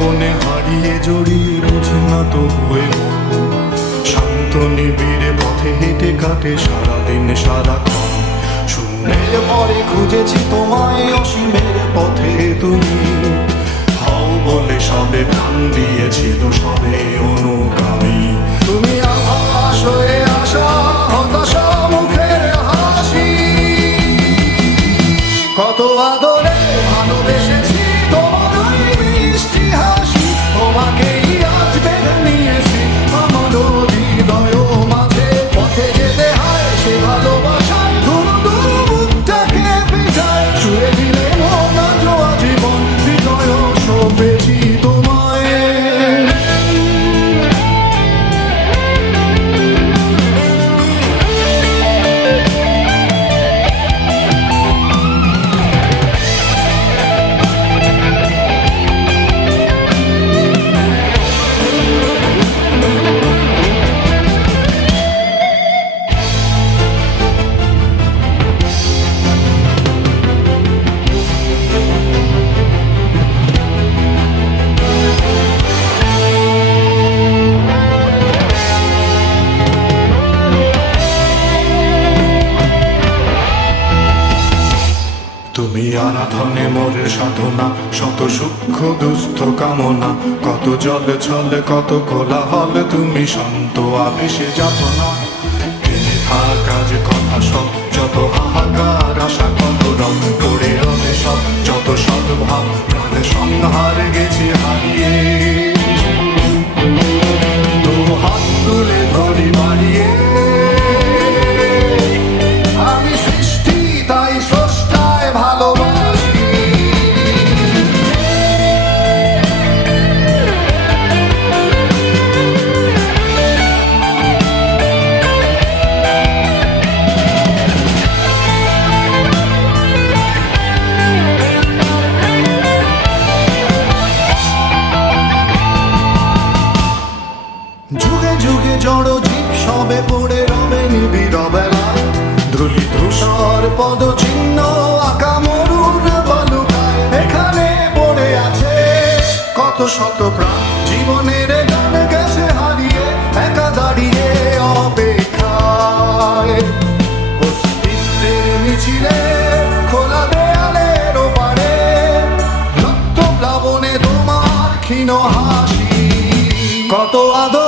জীবনে হারিয়ে জড়িয়ে বুঝে না তো হয়ে শান্ত নিবিড়ে পথে হেঁটে কাটে সারাদিন সারাক্ষণ। শূন্যের পরে খুঁজেছি তোমায়, অসীমের পথে তুমি হও বলে সবে প্রাণ দিয়েছিল, সবে অনুগামী। তুমি আভাস হয়ে আসা হতাশা মুখের হাসি, কত আদরে ভালোবেসেছি তোমার ওই মিষ্টি হাসি। তোমাকেই আজ বেঁধে নিয়েছি আমার হৃদয় মাঝে, পথে যেতে হয় সে ভালোবাসা ধুরু ধুরু বুকটাকে পিঠায় ছুঁয়ে দিলে মন আজ আজীবন হৃদয় সপেছি তোমায়। তুমি আরাধনে মোরের সাধনা, শত সূক্ষ্ম দুস্থ কামনা, কত জল ছল কত কোলাহল, তুমি শান্ত আবেশে যাতনা। কাজ কথা সব যত হাহাকার আশা কত রং করে রবে সব যত সদ্ভাব প্রাণে সংহার গেছে হারিয়ে। তো হাত তুলে ধরি বাড়িয়ে, আমি সৃষ্টি তাই স্রষ্টায় ভালোবাসি। যুগে যুগে জড় জীব সবে পড়ে রবে নিবিড় বেলায়, ধুলি ধূসর পদচিহ্ন আঁকা মরুর বালুকায়। এখানে পড়ে আছে কত শত প্রাণ, জীবনের গান গেছে হারিয়ে একা দাঁড়িয়ে অপেক্ষায়। অস্তিত্বের মিছিলে খোলা দেয়ালের ওপারে রক্ত প্লাবনে তোমার ক্ষীণ হাসি, কত আদর